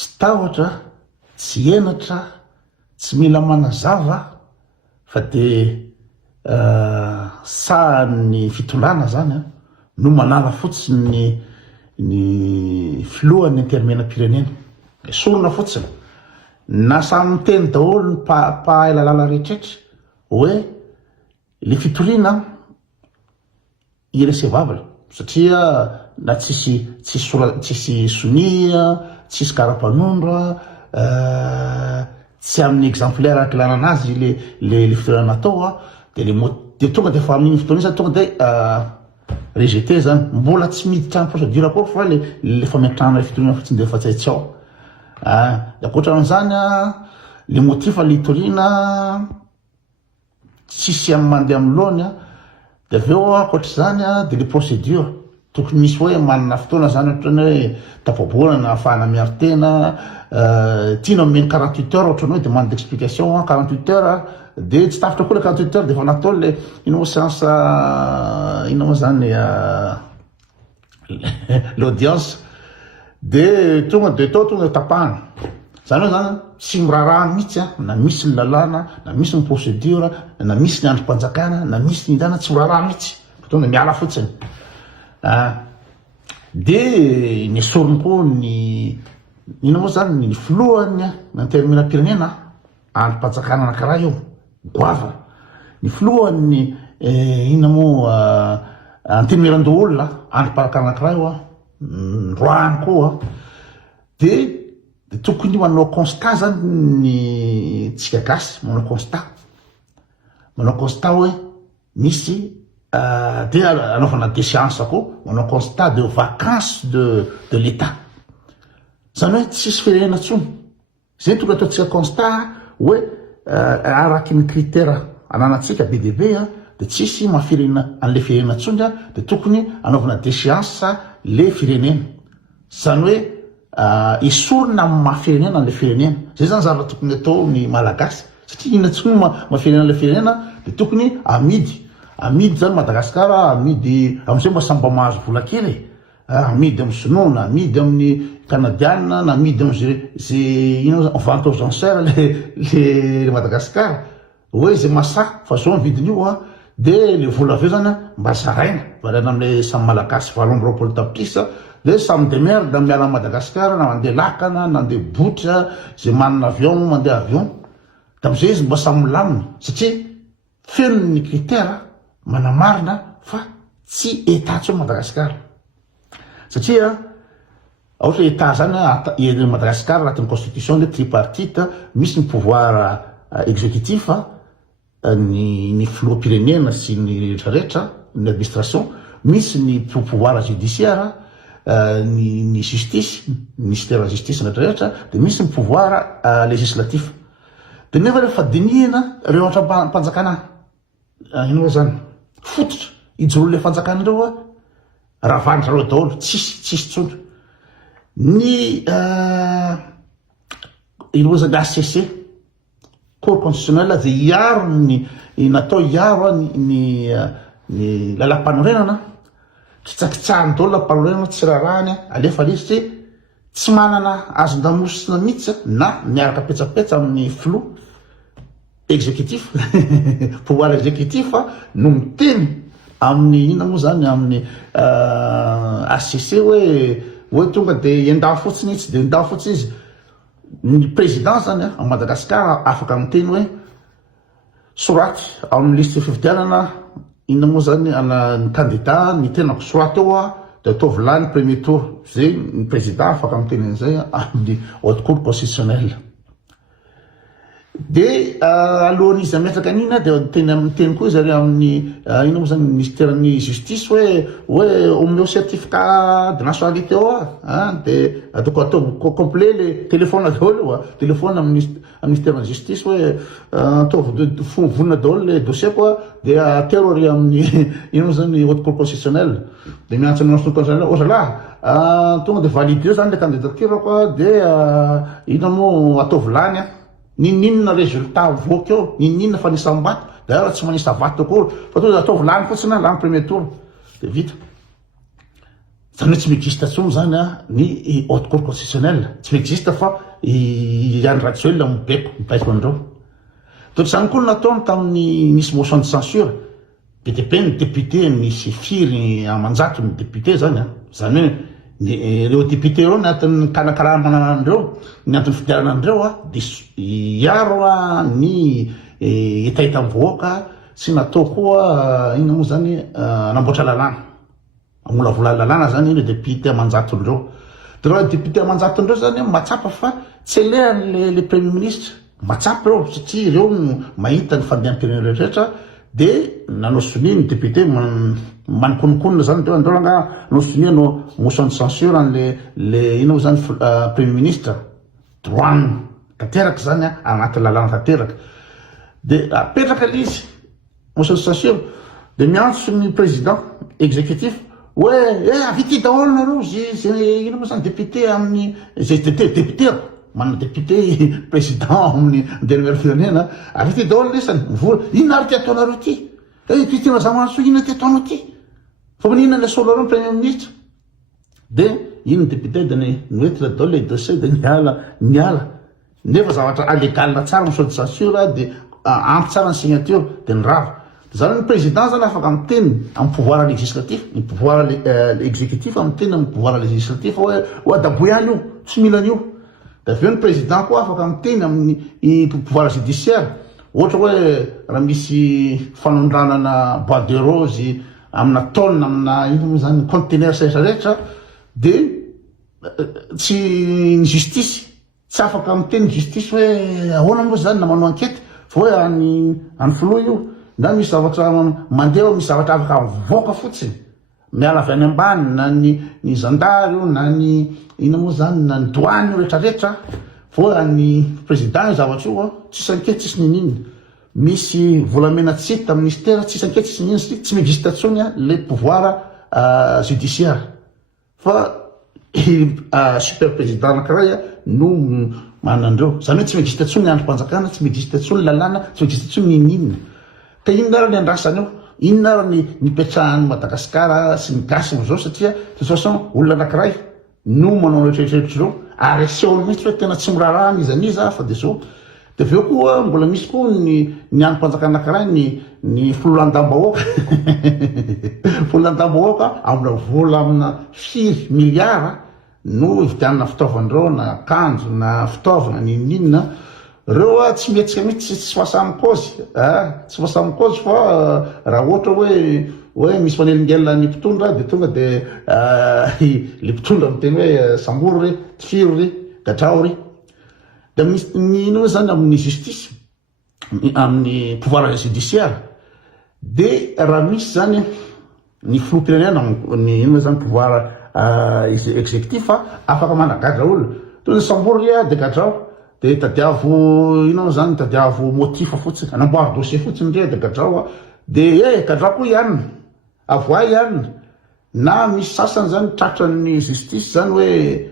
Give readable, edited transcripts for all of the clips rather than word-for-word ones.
tsy tahotra, tsy enatra, tsy mila manazava fa de sahan'ny fitondrana zany no manala fotsiny ny filohan'ny intermenam-pirenena sorona fotsiny na samy teny daholo ny pahay lalàna rehetrrehetra hoe le fitoriana irrecevable satria na tsisy sonia, tsisy karapanondra, tsy amin'ny exemplaire ankilana anazy le fitoriana natao de tonga de fa amin'iny fotoana izany tonga de rejeté zany, mbola tsy miditra ny procédure akory fa le fametrahana fitoriana fotsiny de fa tsaitsao. De akoatran'izany le motifa le hitoriana tsisy amin'ny mandeha amin'ny lohany de aveo akoatr'izany de le procédure tokony misy hoe manana fotoana zany ohatrany hoe tapaboana na ahafahana miaro tena tiana omeny 48 heures ohatrany hoe demande d'explication 48 heures de tsy tafitra koa le 48 heures de fa natao le ino séance ino moa zany l'audience de tonga de tapahana zany hoe zany tsy miraraha mihitsy na misy ny lalàna na misy ny procédure na misy ny androm-panjakana na misy ny indana tsy miraraha mihitsy tonga de miala fotsiny. De ny sorony koa ny ino moa zany ny filohan'ny intermenam-pirenena androm-panjakana anankiray io goavana ny filohan'ny ino moa antimiran-doolona androm-panjakana anankiray io roahany koa de tokony manao constat zany ny tsika gasy manao constat hoe misy de anaovana déchéance koa manao constat de vacance de l'état zany hoe tsisy firenena tsony zay tokony ataontsika constat hoe araky ny critère ananatsika be de be de tsisy mahafirenena an'le firenena tsony de tokony anaovana déchéance le firenena zany hoe esorina amin'ny mahafirenena an'le firenena zay zany zavatra tokony atao ny malagasy satria ina tsony mahafirenena an'le firenena de tokony amidy zany Madagasikara amidy am'izay mba samba mahazo vola kely amidy amin'ny Sinoa, amidy amin'ny Canadiana na amidy am'zay ino vente aux enchères le Madagasikara hoe zay masa fa zao ny vidin'io de le vola aveo zany mba zaraina varana am'le samy malagasy 720 tapitrisa de samy de merde miala Madagasikara na mandeha lakana na mandeha botra zay manana avion mandeha avion da am'izay izy mba samy milamina satria feno ny critère manamarina fa tsy état tsony Madagasikara satria ohatra état zany Madagasikara anatin'ny constitution le tripartite misy ny pouvoir exécutif ny filoham-pirenena sy ny rehetrarehetra ny administration misy ny pouvoir judiciaire ny justice ministère justice rehetrarehetra de misy ny pouvoir législatif de nefa rehefa dinihana reo atra-panjakana ino zany fototra ijoro le fanjakana ireo ravandrareo daholo tsisy tsondro ny ino zany ACC cour constitutionnelle zay iaro natao iaro ny lalam-panorenana kitsakitsahany daholo lalam-panorenana tsy rarahany alefa lesy tsy manana azon-damosina mihitsy na miaraka petsapetsa amin'ny flou exécutif pouvoir exécutif no miteny amin'ny ina moa zany amin'ny ACC hoe tonga de endao fotsiny tsy de endao fotsiny izy ny président zany a Madagasikara afaka miteny hoe soraty amin'ny liste fifidianana ina moa zany ny candidat ny tenako soraty eo de ataovy lany premier tour zay ny président afaka miteny an'izay amin'ny haute cour constitutionnelle de alohan'izy ametraka an'ina de teny koa izy amin'ny ino moa zany ministère-ny justice hoe omeo certificat de nationalité de ataoko atao complet le téléphone daholo téléphone amin'ny ministère-ny justice hoe ataovy vonona daholo le dossier koa de atero ary amin'ny ino moa zany haute cour constitutionnelle de miantso amin'ny haute cour constitutionnelle zalahy tonga de valide zany le candidature koa de ino moa ataovy lany ninninna résultat voaka eo ninninna fa nisam-bato da tsy manisa vato akory fa tonga de ataovy lany fotsiny lany premier tour de vita zany hoe tsy miexiste tsony zany ny haute cour constitutionnelle, tsy miexiste fa Yann Rajoel mibaiko andreo. Totr'izany koa nataony tamin'ny misy motion de censure, be dia be ny député misy firy amanjato ny député zany zany hoe ireo député ireo nianton'ny kanakaranandreo, nianton'ny fidiranandreo dia hiaro ny etaita-boaka sy natao koa ina moa zany anamboatra lalàna, amolavola lalàna zany le député amanjatondreo. Dia raha député amanjatondreo zany matsapa fa tsy elehany le premier ministre, matsapa ireo satria ireo mahita ny fandehanam-pirenena rehetrarehetra. Dia nanao sonia ny député manikonokonna zany teo andreo anga nanao sonia no motion de censure an'le ina moa zany premier ministre droit tanteraka zany agnaty lalàna tanteraka. Dia apetraka l'izy motion de censure dia miantso ny président exécutif hoe avity daholo nareo zay ina moa zany député amin'ny zay député manana député président amin'ny dernière firenena, avity daholo lesany mivola inona ary ty ataonareo ty, député mazamantso inona ty ataonao ty, fa maninona le solo premier ministre. Dia iny député dia noety le daholo le dossier dia niala nefa zavatra allégal tsara motion de censure dia ampy tsara ny signature dia nirava. Zany ny président zany afaka miteny amin'ny pouvoir législatif, ny pouvoir exécutif miteny amin'ny pouvoir législatif hoe adaboy ihany io, tsy mila an'io. Da avy eo ny président koa afaka miteny amin'ny pouvoir judiciaire, ohatra hoe raha misy fanondranana bois de rose amina tonne amina ino moa zany conteneur rehetrarehetra dia tsy ny justice tsy afaka miteny justice hoe ahoana moa zany na manao enquête fa hoe any filoha io na misy zavatra mandeha, misy zavatra afaka mivoaka fotsiny miala avy any ambany na ny zandary na ny ina moa zany na ny douane rehetrarehetra fa ny président zavatra io tsisy enquête tsisy ninina, misy volamena tsy hita ministère tsisy enquête tsisy ninina, tsy miexiste tsony le pouvoir judiciaire fa super président anankiray no manandreo. Zany hoe tsy miexiste tsony androm-panjakana, tsy miexiste tsony lalàna, tsy miexiste tsony ninina. Ka inona ary ny andrasany eo, inona ary nipetrahan'ny Madagasikara sy ny gasy am'izao satria de toute façon olona anankiray no manao rehetrarehetra zao ary asehony mihitsy hoe tena tsy miraharaha nizaniza fa dia zao. Dia avy eo koa mbola misy koa ny androm-panjakana anankiray ny fololandam-bahoaka fololandam-bahoaka amina vola amina firy miliara no ividianana fitaovandreo na akanjo na fitaovana ninina. Reo tsy mihetsika mihitsy tsy fahasamikozy tsy fahasamikozy fa raha ohatra hoe misy manelingelina ny mpitondra dia tonga dia le mpitondra miteny hoe sambory ry, tifiro ry, gadrao ry. Dia misy ino zany amin'ny justice amin'ny pouvoir judiciaire dia raha misy zany ny filoham-pirenena ny ino zany pouvoir exécutif afaka managadra olona toy ny sambory ry dia gadrao dia tadiavo ino zany tadiavo motif fotsiny anamboary dossier fotsiny ry dia gadrao dia gadrao koa ihanina avoa ihanina na misy sasany zany tratra ny justice zany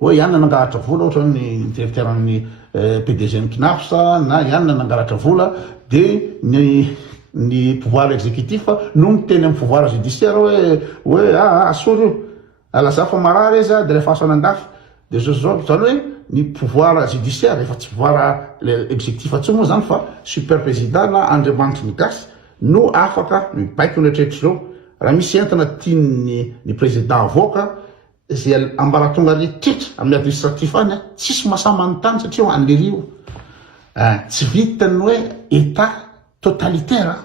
hoe ihanina nangalatra vola ohatra ny directeur-ny PDG ny KNAPS na ihanina nangalatra vola dia ny pouvoir exécutif no miteny amin'ny pouvoir judiciaire hoe asory io alaza fa marary izy dia rehefa asan'andafy dia zao zany hoe ny pouvoir judiciaire efa tsy pouvoir exécutif atsy moa zany fa super président na andriamanitry ny gasy no afaka mibaiko rehetrarehetra zao. Raha misy entana tiany ny président avoaka zay ambaratonga rehetrarehetra amin'ny administratif any tsisy mahasamany-tany satria an'le rio tsy vitany hoe état totalitaire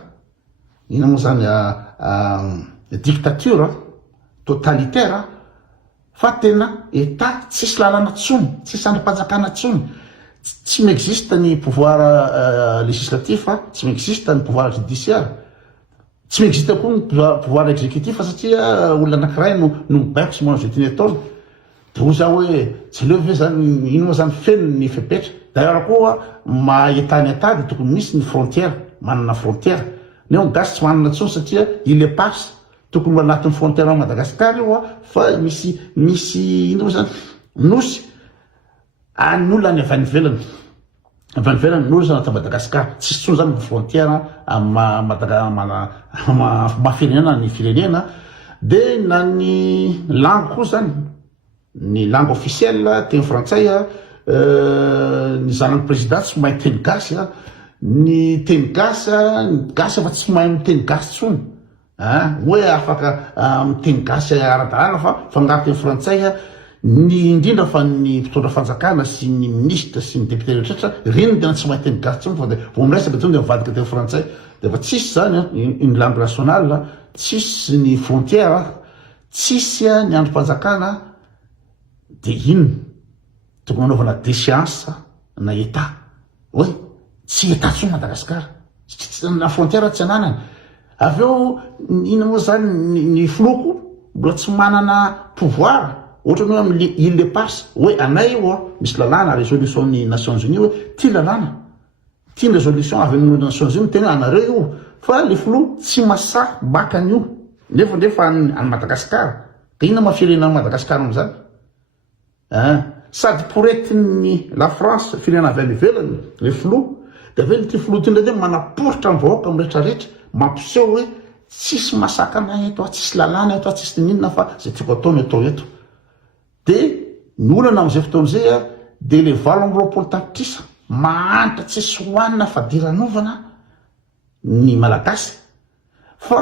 ina moa zany dictature totalitaire fa tena état tsisy lalàna tsony, tsisy androm-panjakana tsony, tsy miexiste ny pouvoir législatif, tsy miexiste ny pouvoir judiciaire, tsy miexiste koa ny pouvoir exécutif satria olona anankiray no mibaiko sy manao zay tiany ataony. Dia hoy za hoe tsy leo ve zany ino moa zany feno ny fepetra. D'ailleurs koa mahetany ata dia tokony misy ny frontière, manana frontière. Neo ny gasy tsy manana tsony satria il est passe tokony anatin'ny frontière a Madagasikara io fa misy ino zany nosy an'olona any avy any ivelany nosy anaty Madagasikara tsisy tsony zany frontière mafirenena ny firenena dia na ny langue koa zany ny langue officielle teny frantsay ny zanany président tsy mahay teny gasy ny teny gasy fa tsy mahay miteny gasy tsony hoe afaka miteny gasy ara-dalàna fa fangaro teny frantsay ny indrindra fa ny mpitondra fanjakana sy ny ministre sy ny député rehetrarehetra reny tena tsy mahay teny gasy tsony fa de vao miresaka tonga de mivadika teny frantsay de fa tsisy zany une langue nationale tsisy ny frontière tsisy ny androm-panjakana de ino tokony anaovana déchéance na état hoe tsy état tsony Madagasikara na frontière tsy ananany avy eo ino moa zany ny filoko mbola tsy manana pouvoir ohatra hoe amin'ny île de passe hoe anay io misy lalàna résolution ny Nations Unies hoe ty lalàna ty résolution avy amin'ny Nations Unies tena anareo io fa le filo tsy masahy baka an'io nefa any Madagasikara ka inona mahafirenena Madagasikara am'zany sady poretiny la France firenena avy any ivelany le filo de avy ty filo ty ndray manaporitra ny vahoaka mirehetrarehetra mampiseho hoe tsisy masaka anay eto tsisy lalàna eto tsisy ninona fa zay tiako ataony atao eto de ny olana am'izay fotoan'izay de le 20 tapitrisa mahantra tsisy hoanina fa diranovana ny malagasy fa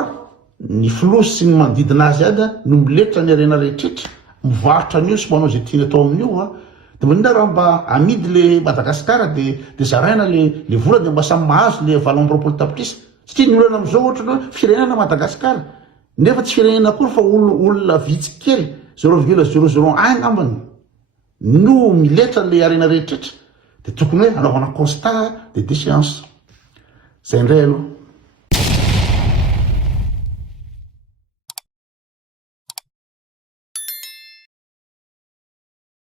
ny filosy sy ny manodidina azy any no miletra ny arena rehetrrehetra mivarotra an'io sy manao zay tiany atao amin'io de manina raha mba amidy le Madagasikara de zaraina le vola de mba samy mahazo le 20 tapitrisa satria ny olana am'izao ohatra hoe firenena Madagasikara nefa tsy firenena akory fa olona vitsy kely 0,00 angambany no miletra le arena rehetrrehetra de tokony hoe anaovana constat de déchéance zay indray aloha